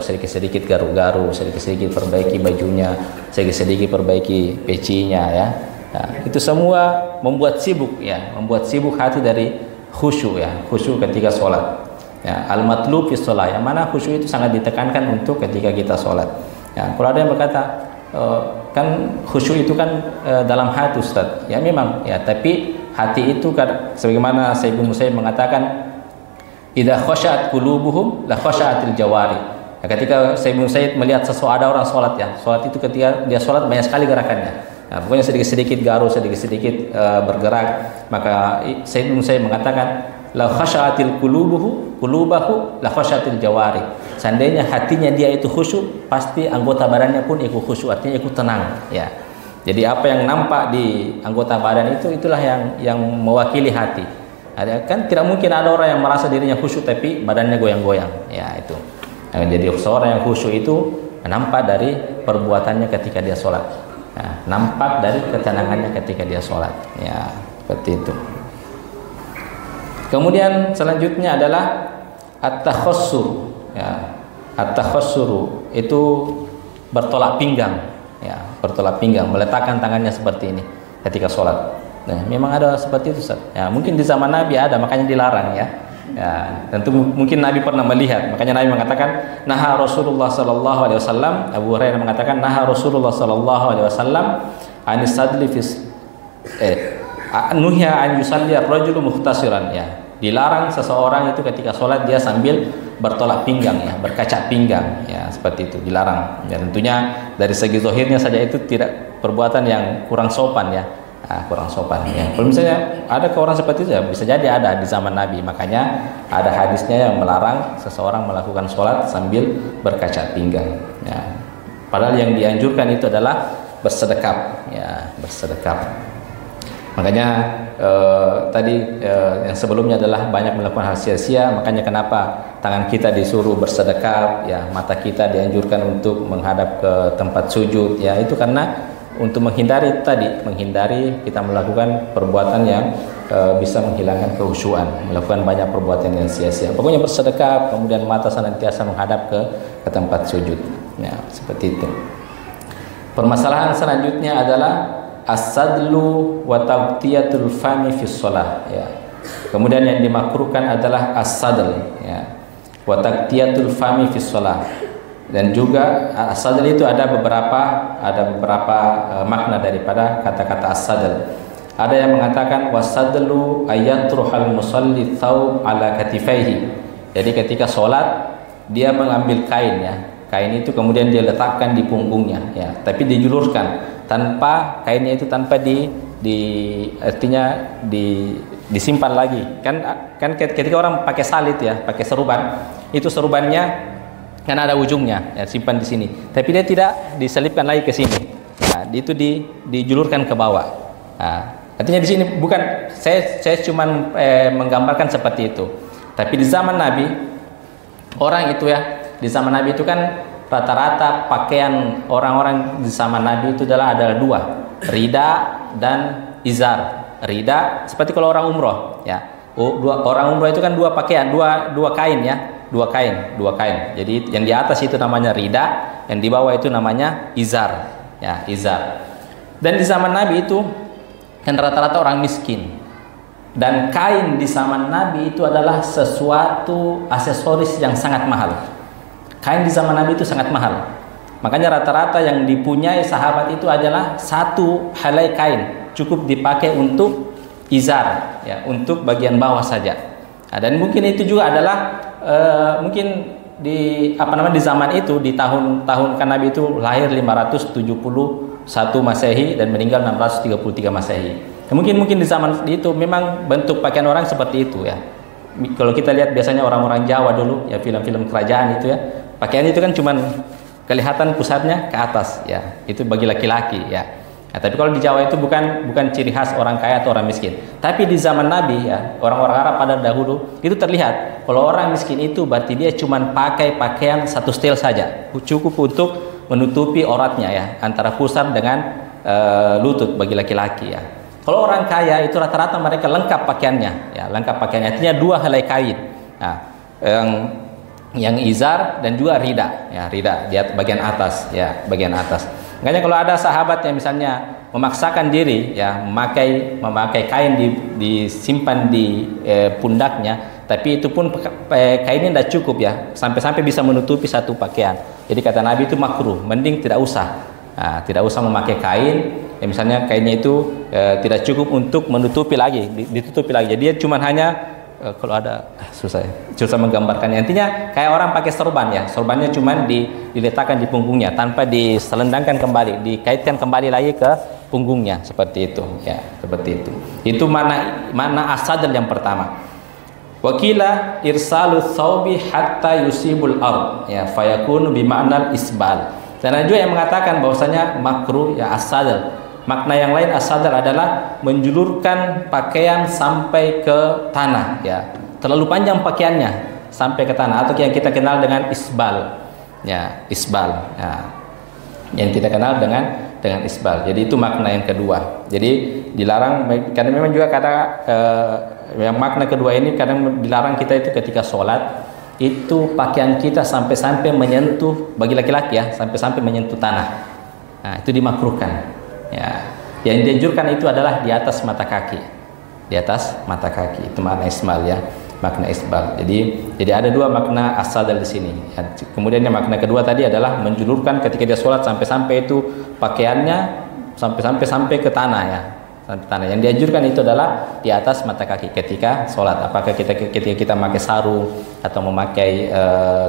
sedikit-sedikit garu-garu, sedikit-sedikit perbaiki bajunya, sedikit-sedikit perbaiki pecinya ya. Nah, itu semua membuat sibuk ya, membuat sibuk hati dari khusyuk ya, khusyuk ketika sholat ya. Al matlub fi shalah, yang mana khusyuk itu sangat ditekankan untuk ketika kita sholat. Ya, kalau ada yang berkata kan khusyuk itu kan dalam hati Ustaz. Ya memang ya, tapi hati itu kan sebagaimana Sayyid Ibnu Musayyib mengatakan idza khashat qulubuhum la khashatil jawari. Ya, ketika Sayyid Ibnu Musayyib melihat ada orang sholat ya, sholat itu ketika dia sholat banyak sekali gerakannya. Nah, pokoknya sedikit-sedikit garu, sedikit-sedikit bergerak, maka Sayyid Ibnu Musayyib mengatakan la khashatil qulubahu la khashatil jawari. Seandainya hatinya dia itu khusyuk, pasti anggota badannya pun ikut khusyuk, artinya ikut tenang ya. Jadi apa yang nampak di anggota badan itu, itulah yang mewakili hati. Kan tidak mungkin ada orang yang merasa dirinya khusyuk tapi badannya goyang-goyang ya, itu. Nah, jadi seorang yang khusyuk itu nampak dari perbuatannya ketika dia sholat ya, nampak dari ketenangannya ketika dia sholat ya, seperti itu. Kemudian selanjutnya adalah at-takhassur ya. At-takhassuru itu bertolak pinggang ya, bertolak pinggang, meletakkan tangannya seperti ini ketika sholat. Nah, memang ada seperti itu Ustaz. Ya, mungkin di zaman Nabi ada, makanya dilarang ya. Ya, tentu mungkin Nabi pernah melihat, makanya Nabi mengatakan naha Rasulullah sallallahu alaihi wasallam. Abu Hurairah mengatakan naha Rasulullah sallallahu alaihi wasallam anis sadli fis nuhya an yusalli ar-rajulu muhtasiran ya. Dilarang seseorang itu ketika sholat dia sambil bertolak pinggang ya, berkaca pinggang ya, seperti itu dilarang. Ya, tentunya dari segi zahirnya saja itu tidak perbuatan yang kurang sopan ya. kurang sopan ya. Kalau misalnya ada ke orang seperti itu ya bisa jadi ada di zaman Nabi. Makanya ada hadisnya yang melarang seseorang melakukan sholat sambil berkaca pinggang ya. Padahal yang dianjurkan itu adalah bersedekap ya, bersedekap. Makanya tadi yang sebelumnya adalah banyak melakukan hal sia-sia. Makanya kenapa tangan kita disuruh bersedekap ya, mata kita dianjurkan untuk menghadap ke tempat sujud ya, itu karena untuk menghindari kita melakukan perbuatan yang bisa menghilangkan kehusuan, melakukan banyak perbuatan yang sia-sia. Pokoknya bersedekap, kemudian mata senantiasa menghadap ke tempat sujud ya, seperti itu. Permasalahan selanjutnya adalah as-sadlu wa tagtiyatul fami fi shalah ya. Kemudian yang dimakruhkan adalah as-sadl ya, wa tagtiyatul fami fi shalah. Dan juga as-sadl itu ada beberapa makna daripada kata-kata as-sadl. Ada yang mengatakan was-sadlu ayatruhal musalli thawb ala katifaihi. Jadi ketika sholat dia mengambil kain ya. Kain itu kemudian dia letakkan di punggungnya ya, tapi dijulurkan tanpa kainnya itu disimpan lagi. Kan ketika orang pakai salit ya, pakai seruban, itu serubannya kan ada ujungnya ya, simpan di sini. Tapi dia tidak diselipkan lagi ke sini. Nah, itu dijulurkan ke bawah. Nah, artinya di sini bukan saya cuma menggambarkan seperti itu. Tapi di zaman Nabi orang itu ya, di zaman Nabi itu kan rata-rata pakaian orang-orang di zaman Nabi itu adalah dua, rida dan izar. Rida seperti kalau orang umroh ya. Orang umroh itu kan dua pakaian, dua kain ya. Dua kain. Jadi yang di atas itu namanya rida, yang di bawah itu namanya izar. Ya, izar. Dan di zaman Nabi itu kan rata-rata orang miskin. Dan kain di zaman Nabi itu adalah sesuatu aksesoris yang sangat mahal. Kain di zaman Nabi itu sangat mahal. Makanya rata-rata yang dipunyai sahabat itu adalah satu helai kain, cukup dipakai untuk izar, ya, untuk bagian bawah saja. Nah, dan mungkin itu juga adalah mungkin di zaman itu, di tahun kan Nabi itu lahir 571 Masehi dan meninggal 633 Masehi. Mungkin di zaman itu memang bentuk pakaian orang seperti itu ya. Kalau kita lihat biasanya orang-orang Jawa dulu ya, film-film kerajaan itu ya, pakaian itu kan cuman kelihatan pusatnya ke atas ya, itu bagi laki-laki ya. Nah, tapi kalau di Jawa itu bukan ciri khas orang kaya atau orang miskin. Tapi di zaman Nabi ya, orang-orang Arab pada dahulu itu terlihat kalau orang miskin itu berarti dia cuman pakai pakaian satu setel saja, cukup untuk menutupi auratnya ya, antara pusar dengan lutut bagi laki-laki ya. Kalau orang kaya itu rata-rata mereka lengkap pakaiannya ya, lengkap pakaiannya, artinya dua helai kain. Nah, yang izar dan juga rida ya, rida di bagian atas ya, bagian atas. Makanya kalau ada sahabat yang misalnya memaksakan diri ya memakai kain disimpan di pundaknya, tapi itu pun kainnya tidak cukup ya, sampai bisa menutupi satu pakaian. Jadi kata Nabi itu makruh, mending tidak usah. Nah, tidak usah memakai kain ya, misalnya kainnya itu tidak cukup untuk menutupi lagi, ditutupi lagi. Jadi dia cuma hanya kalau ada susah menggambarkannya. Intinya kayak orang pakai sorban ya, sorbannya cuma diletakkan di punggungnya tanpa diselendangkan kembali, dikaitkan kembali lagi ke punggungnya, seperti itu ya, seperti itu. Itu mana as-sadl yang pertama. Wakila irsalu thawbi hatta yusibul ard ya, fayakunu bima'nal isbal. Dan ada juga yang mengatakan bahwasanya makruh ya as-sadl. Makna yang lain as-sadl adalah menjulurkan pakaian sampai ke tanah ya. Terlalu panjang pakaiannya sampai ke tanah, atau yang kita kenal dengan isbal. Ya, isbal. Ya. Yang kita kenal dengan isbal. Jadi itu makna yang kedua. Jadi dilarang, karena memang juga yang makna kedua ini kadang dilarang kita itu ketika sholat itu pakaian kita sampai menyentuh, bagi laki-laki ya, sampai menyentuh tanah. Nah, itu dimakruhkan. Ya, yang dianjurkan itu adalah di atas mata kaki, di atas mata kaki. Itu makna isbal ya, makna isbal. Jadi ada dua makna as-sadl di sini. Ya, kemudian yang makna kedua tadi adalah menjulurkan ketika dia sholat sampai itu pakaiannya sampai ke tanah ya, sampai tanah. Yang dianjurkan itu adalah di atas mata kaki ketika sholat. Apakah ketika kita memakai sarung atau memakai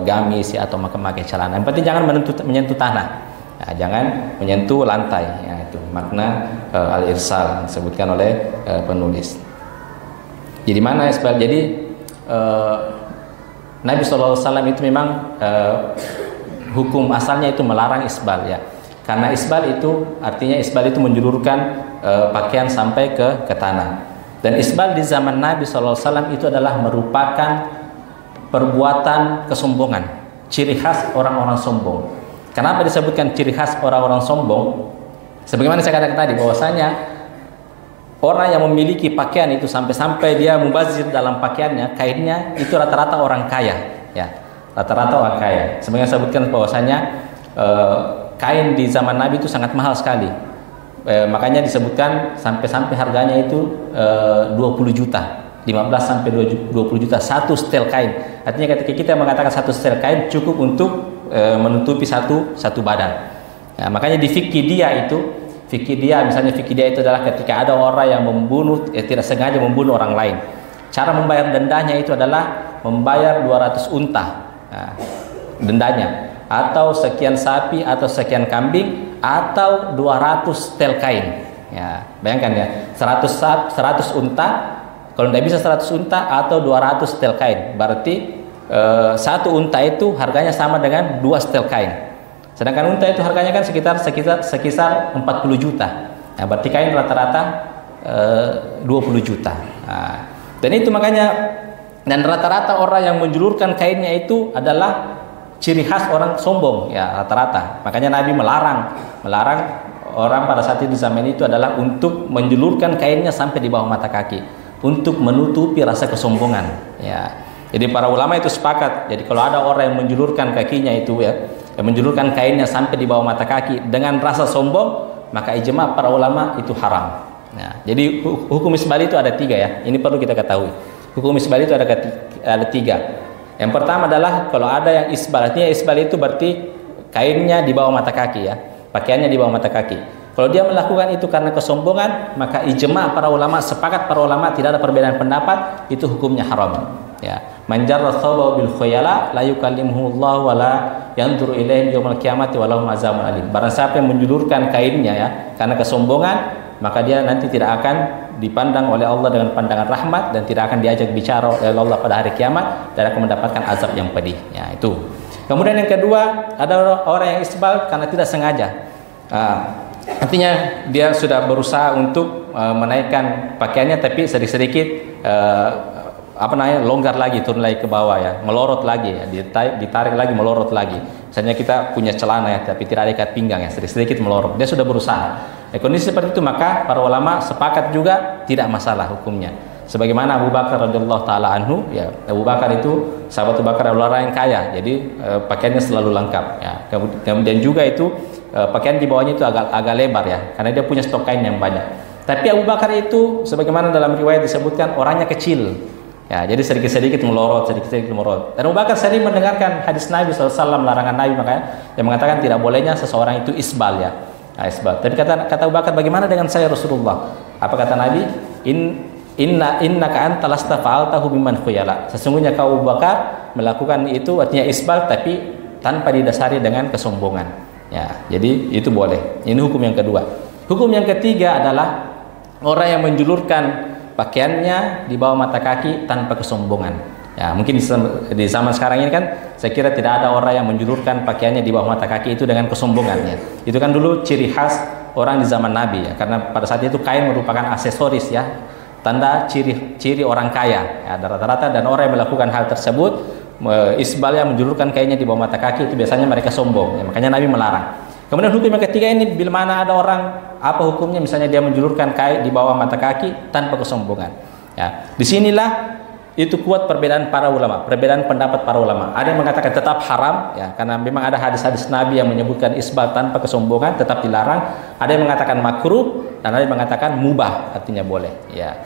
gamis ya, atau memakai celana. Yang penting jangan menyentuh tanah. Nah, jangan menyentuh lantai. Ya, itu makna al-irsal disebutkan oleh penulis. Jadi mana isbal? Jadi Nabi SAW itu memang hukum asalnya itu melarang isbal ya. Karena isbal itu artinya isbal itu menjulurkan pakaian sampai ke tanah. Dan isbal di zaman Nabi SAW itu adalah merupakan perbuatan kesombongan, ciri khas orang-orang sombong. Kenapa disebutkan ciri khas orang-orang sombong? Sebagaimana saya katakan tadi bahwasanya orang yang memiliki pakaian itu sampai-sampai dia mubazir dalam pakaiannya, kainnya itu rata-rata orang kaya, ya, rata-rata orang kaya. Sebagaimana saya sebutkan bahwasanya kain di zaman Nabi itu sangat mahal sekali. Makanya disebutkan sampai harganya itu 20 juta, 15 sampai 20 juta satu setel kain. Artinya ketika kita mengatakan satu setel kain cukup untuk menutupi satu badan. Nah, makanya di fikih dia misalnya fikih dia itu adalah ketika ada orang yang membunuh, tidak sengaja membunuh orang lain. Cara membayar dendanya itu adalah membayar 200 unta. Nah, dendanya atau sekian sapi atau sekian kambing atau 200 setel kain. Ya, bayangkan ya, 100 unta, kalau tidak bisa 100 unta atau 200 setel kain. Berarti satu unta itu harganya sama dengan 2 setel kain. Sedangkan unta itu harganya kan sekitar 40 juta. Nah, berarti kain rata-rata 20 juta. Nah, dan itu makanya, dan rata-rata orang yang menjulurkan kainnya itu adalah ciri khas orang sombong ya, rata-rata. Makanya Nabi melarang orang pada saat itu zaman itu adalah untuk menjulurkan kainnya sampai di bawah mata kaki untuk menutupi rasa kesombongan ya. Jadi para ulama itu sepakat. Jadi kalau ada orang yang menjulurkan kakinya itu ya, yang menjulurkan kainnya sampai di bawah mata kaki dengan rasa sombong, maka ijma para ulama itu haram. Nah, jadi hukum isbal itu ada 3 ya. Ini perlu kita ketahui. Hukum isbal itu ada 3. Yang pertama adalah kalau ada yang isbal, artinya isbal itu berarti kainnya di bawah mata kaki ya, pakaiannya di bawah mata kaki. Kalau dia melakukan itu karena kesombongan, maka ijma para ulama, sepakat para ulama, tidak ada perbedaan pendapat, itu hukumnya haram. Ya, man jarra thawbahu bil khuyala la yukallimuhullahu wa la yanzuru ilaihi yaumil qiyamati wa lahum azabun alim. Barang siapa yang menjulurkan kainnya ya karena kesombongan, maka dia nanti tidak akan dipandang oleh Allah dengan pandangan rahmat dan tidak akan diajak bicara oleh Allah pada hari kiamat dan akan mendapatkan azab yang pedih. Ya, itu. Kemudian yang kedua, ada orang yang isbal karena tidak sengaja. Artinya dia sudah berusaha untuk menaikkan pakaiannya tapi sedikit-sedikit longgar lagi, turun lagi ke bawah ya, melorot lagi ya, ditarik lagi, melorot lagi. Misalnya kita punya celana ya, tapi tidak ada ikat pinggang ya, sedikit-sedikit melorot. Dia sudah berusaha. Kondisi seperti itu maka para ulama sepakat juga tidak masalah hukumnya. Sebagaimana Abu Bakar radhiyallahu taala anhu ya, Abu Bakar itu sahabat Abu Bakar adalah orang yang kaya, jadi pakaiannya selalu lengkap ya. Kemudian juga itu pakaian di bawahnya itu agak lebar ya, karena dia punya stok kain yang banyak. Tapi Abu Bakar itu sebagaimana dalam riwayat disebutkan orangnya kecil. Ya, jadi sedikit-sedikit melorot. Dan Abu Bakar sering mendengarkan hadis Nabi SAW, larangan Nabi, makanya yang mengatakan tidak bolehnya seseorang itu isbal ya. Nah, isbal. Tapi kata Abu Bakar, bagaimana dengan saya Rasulullah? Apa kata Nabi? Innaka anta lasta fa'altahu biman khuyala. Sesungguhnya kau Abu Bakar melakukan itu artinya isbal tapi tanpa didasari dengan kesombongan. Ya, jadi itu boleh. Ini hukum yang kedua. Hukum yang ketiga adalah orang yang menjulurkan pakaiannya di bawah mata kaki tanpa kesombongan. Ya, mungkin di zaman sekarang ini kan saya kira tidak ada orang yang menjulurkan pakaiannya di bawah mata kaki itu dengan kesombongannya. Itu kan dulu ciri khas orang di zaman Nabi ya, karena pada saat itu kain merupakan aksesoris ya, tanda ciri orang kaya. Ya, rata-rata dan orang yang melakukan hal tersebut isbal yang menjulurkan kainnya di bawah mata kaki itu biasanya mereka sombong. Ya, makanya Nabi melarang. Kemudian hukum yang ketiga ini bila mana ada orang apa hukumnya misalnya dia menjulurkan kain di bawah mata kaki tanpa kesombongan. Ya, disinilah itu kuat perbedaan para ulama, perbedaan pendapat para ulama. Ada yang mengatakan tetap haram ya, karena memang ada hadis-hadis Nabi yang menyebutkan isbal tanpa kesombongan tetap dilarang. Ada yang mengatakan makruh dan ada yang mengatakan mubah, artinya boleh ya.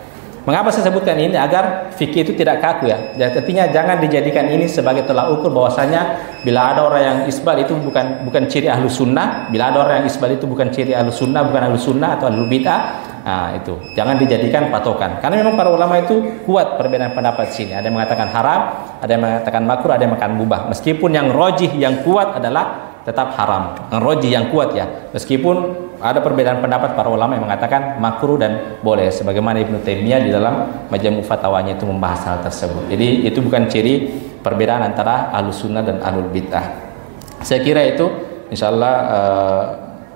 Mengapa saya sebutkan ini? Agar fikih itu tidak kaku ya. Jadi artinya jangan dijadikan ini sebagai tolak ukur bahwasanya bila ada orang yang isbal itu bukan ciri ahlu sunnah, bila ada orang yang isbal itu bukan ciri ahlu sunnah, bukan ahlu sunnah atau ahlu bid'ah. Nah, itu jangan dijadikan patokan. Karena memang para ulama itu kuat perbedaan pendapat sini. Ada yang mengatakan haram, ada yang mengatakan makruh, ada yang mengatakan mubah. Meskipun yang rajih, yang kuat adalah tetap haram. Rajih yang kuat ya. Meskipun ada perbedaan pendapat para ulama yang mengatakan makruh dan boleh, sebagaimana Ibnu Taimiyah di dalam Majmu' Fatawanya itu membahas hal tersebut. Jadi itu bukan ciri perbedaan antara Ahlus Sunnah dan Ahlul Bid'ah. Saya kira itu insyaallah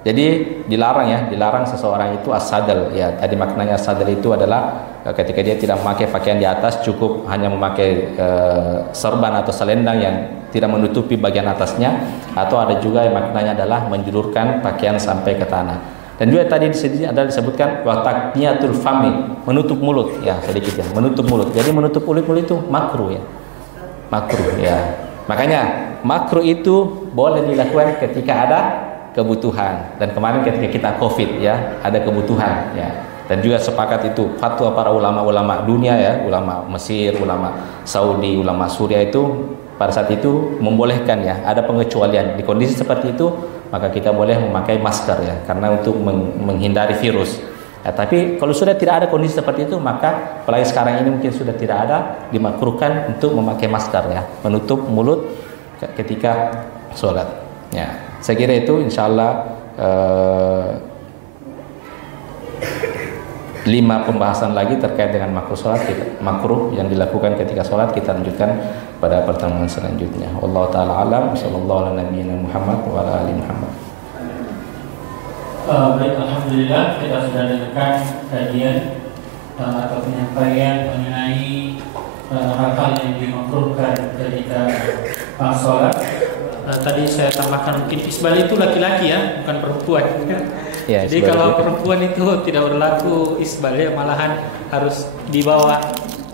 jadi dilarang seseorang itu as-sadal ya. Tadi maknanya as-sadal itu adalah ketika dia tidak memakai pakaian di atas, cukup hanya memakai serban atau selendang yang tidak menutupi bagian atasnya, atau ada juga yang maknanya adalah menjulurkan pakaian sampai ke tanah. Dan juga tadi di sini ada disebutkan wa taqniyatul fami, menutup mulut ya, sedikit ya, menutup mulut. Jadi menutup mulut itu makruh ya. Makruh ya. Makanya makruh itu boleh dilakukan ketika ada kebutuhan. Dan kemarin ketika kita Covid ya, ada kebutuhan ya. Dan juga sepakat itu fatwa para ulama-ulama dunia ya, ulama Mesir, ulama Saudi, ulama Suriah itu pada saat itu membolehkan ya, ada pengecualian. Di kondisi seperti itu maka kita boleh memakai masker ya, karena untuk menghindari virus. Ya, tapi kalau sudah tidak ada kondisi seperti itu, maka apalagi sekarang ini mungkin sudah tidak ada, dimakruhkan untuk memakai masker ya, menutup mulut ketika sholat. Ya. Saya kira itu insyaallah 5 pembahasan lagi terkait dengan makruh yang dilakukan ketika sholat kita lanjutkan pada pertemuan selanjutnya. Wallahu taala alam, sallallahu ala nabiyina Muhammad wa ala ali Muhammad. Baik, alhamdulillah kita sudah dengarkan kajian atau penyampaian mengenai hal-hal yang dimakruhkan ketika sholat. Tadi saya tambahkan mungkin isbal itu laki-laki ya, bukan perempuan. Ya, jadi kalau itu perempuan itu tidak berlaku isbal ya, malahan harus di bawah.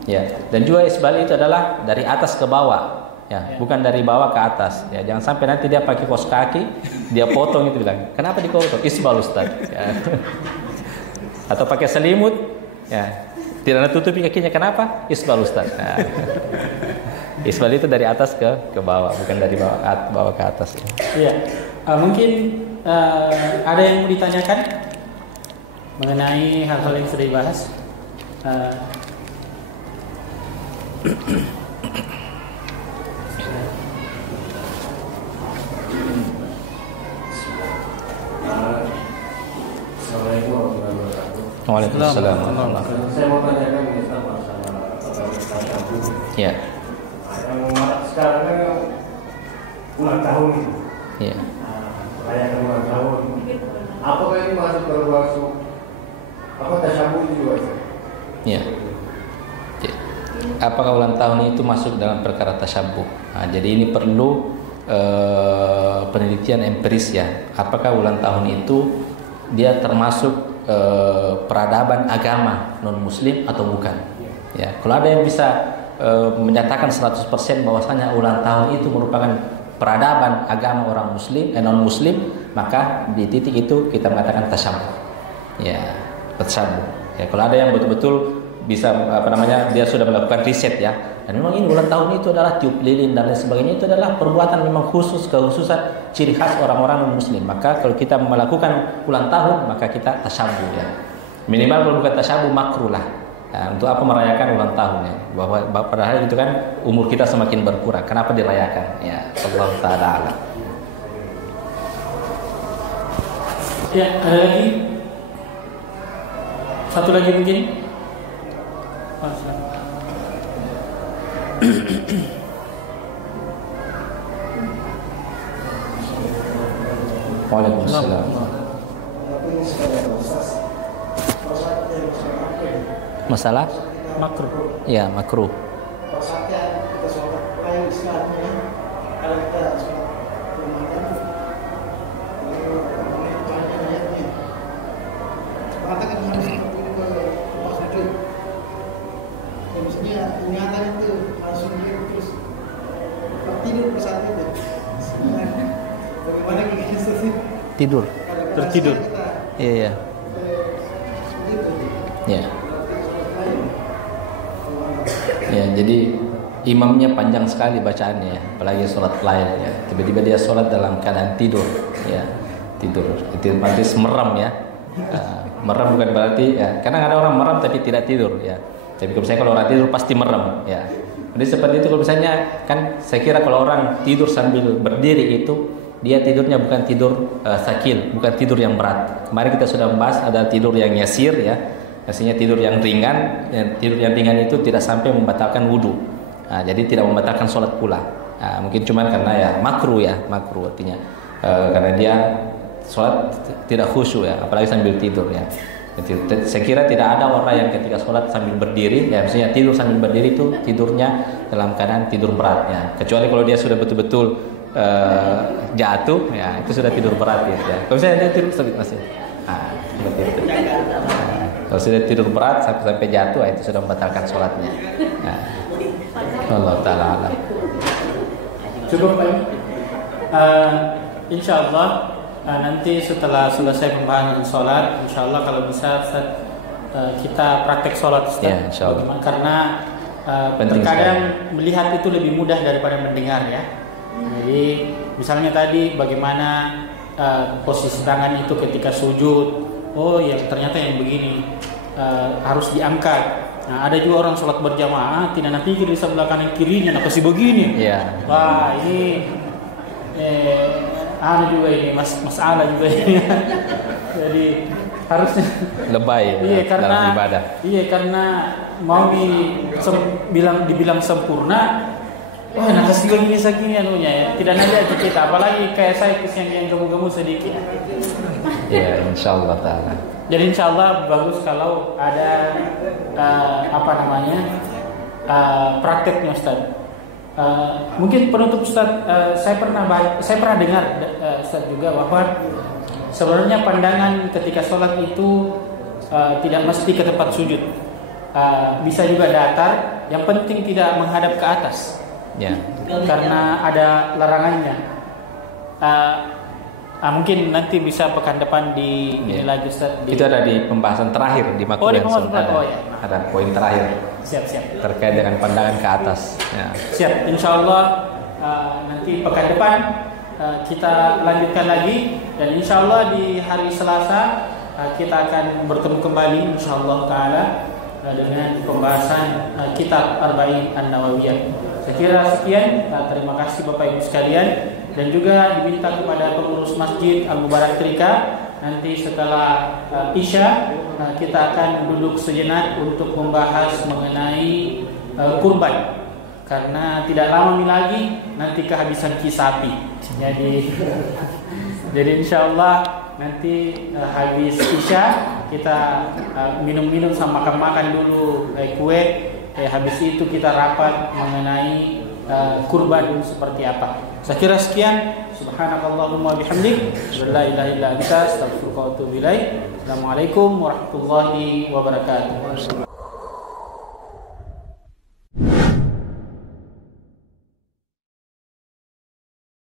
Ya, dan juga isbal itu adalah dari atas ke bawah. Ya, bukan dari bawah ke atas. Ya, jangan sampai nanti dia pakai kaos kaki, dia potong itu bilang, "Kenapa dipotong?" Isbal Ustaz. Ya. Atau pakai selimut, ya. Tidak tutupi kakinya, kenapa? Isbal Ustaz. Nah. Isbal itu dari atas ke bawah, bukan dari bawah ke atas. Iya. Mungkin ada yang mau ditanyakan mengenai hal-hal yang sudah dibahas. Assalamualaikum warahmatullahi wabarakatuh. Waalaikumsalam. Saya mau tanyakan masalah tasyahud. Ya. Yang sekarang kan ulang tahun itu. Iya. Rayakan ulang tahun. Apakah ini termasuk apa tasyahud juga? Iya. Apakah ulang tahun itu masuk dalam perkara tasyabuh? Nah, jadi ini perlu penelitian empiris ya. Apakah ulang tahun itu dia termasuk peradaban agama non muslim atau bukan? Ya, kalau ada yang bisa menyatakan 100% bahwasanya ulang tahun itu merupakan peradaban agama orang muslim non muslim, maka di titik itu kita mengatakan tasyabuh. Ya, tasyabuh. Ya, kalau ada yang betul-betul bisa dia sudah melakukan riset ya, dan memang ini ulang tahun itu adalah tiup lilin dan lain sebagainya, itu adalah perbuatan memang khususan ciri khas orang-orang non muslim, maka kalau kita melakukan ulang tahun maka kita tasyabuh ya, minimal kalau bukan tasyabuh makruh lah. Nah, untuk apa merayakan ulang tahun ya, bahwa padahal itu kan umur kita semakin berkurang, kenapa dirayakan ya, Allah taala alam. Ya, ada lagi satu lagi mungkin. Waalaikumsalam. Masalah Makruh. ya makruh. Tidur. Tertidur. Iya. Ya. Ya, jadi imamnya panjang sekali bacaannya ya, apalagi sholat lain ya. Tiba-tiba dia sholat dalam keadaan tidur ya. Tidur. Itu berarti merem ya. Merem bukan berarti ya, karena ada orang merem tapi tidak tidur ya. Tapi kalau orang tidur pasti merem ya. Jadi seperti itu kalau misalnya kan saya kira kalau orang tidur sambil berdiri itu dia tidurnya bukan tidur sakil, bukan tidur yang berat. Kemarin kita sudah membahas ada tidur yang yasir ya, artinya tidur yang ringan. Tidur yang ringan itu tidak sampai membatalkan wudu. Jadi tidak membatalkan sholat pula. Mungkin cuman karena ya makruh artinya karena dia sholat tidak khusyuk ya, apalagi sambil tidur ya. Saya kira tidak ada orang yang ketika sholat sambil berdiri ya, maksudnya tidur sambil berdiri itu tidurnya dalam keadaan tidur berat ya, kecuali kalau dia sudah betul-betul jatuh ya, itu sudah tidur berat ya. Kalau misalnya dia tidur masih kalau sudah tidur berat sampai jatuh itu sudah membatalkan sholatnya. Allah Ta'ala alam. Cukup Pak. Insya Allah nanti setelah selesai pembahasan sholat, insya Allah kalau bisa kita praktek sholat Ustaz. Ya, insya Allah. Karena terkadang melihat itu lebih mudah daripada mendengar ya. Jadi misalnya tadi bagaimana posisi tangan itu ketika sujud, oh ya ternyata yang begini harus diangkat. Nah, ada juga orang sholat berjamaah tidak nanti di sebelah kanan kirinya, nah pasti begini. Iya. Wah ini juga ini masalah juga ini. Jadi harusnya lebay dalam ibadah. Iya karena mau dibilang sempurna. Wah, nah kasih gini segini anunya ya. Tidak ada kita, apalagi kayak saya yang gemuk-gemuk sedikit. Ya, insyaallah taala. Jadi insyaallah bagus kalau ada prakteknya Ustaz. Mungkin penutup Ustaz, saya pernah dengar Ustaz juga bahwa sebenarnya pandangan ketika sholat itu tidak mesti ke tempat sujud. Bisa juga datar, yang penting tidak menghadap ke atas. Ya. Karena ada larangannya. Mungkin nanti bisa pekan depan di ini lagi Ustaz. Itu ada di pembahasan terakhir di Makul yang ada poin terakhir. Siap. Terkait dengan pandangan ke atas. Ya. Siap. Insyaallah nanti pekan depan kita lanjutkan lagi dan insyaallah di hari Selasa kita akan bertemu kembali insyaallah taala dengan pembahasan kitab Arba'in An-Nawawiyah. Saya kira sekian, terima kasih Bapak Ibu sekalian dan juga diminta kepada pengurus Masjid Al-Mubarak Trika nanti setelah Isya kita akan duduk sejenak untuk membahas mengenai kurban karena tidak lama lagi nanti kehabisan sapi. Jadi insyaallah nanti habis Isya kita minum-minum sama makan dulu kue. Habis itu kita rapat mengenai kurban seperti apa. Saya kira sekian. Subhanakallahumma bihamdik, la ilaha illa anta, astaghfiruka wa atubu ilaik. Assalamualaikum warahmatullahi wabarakatuh.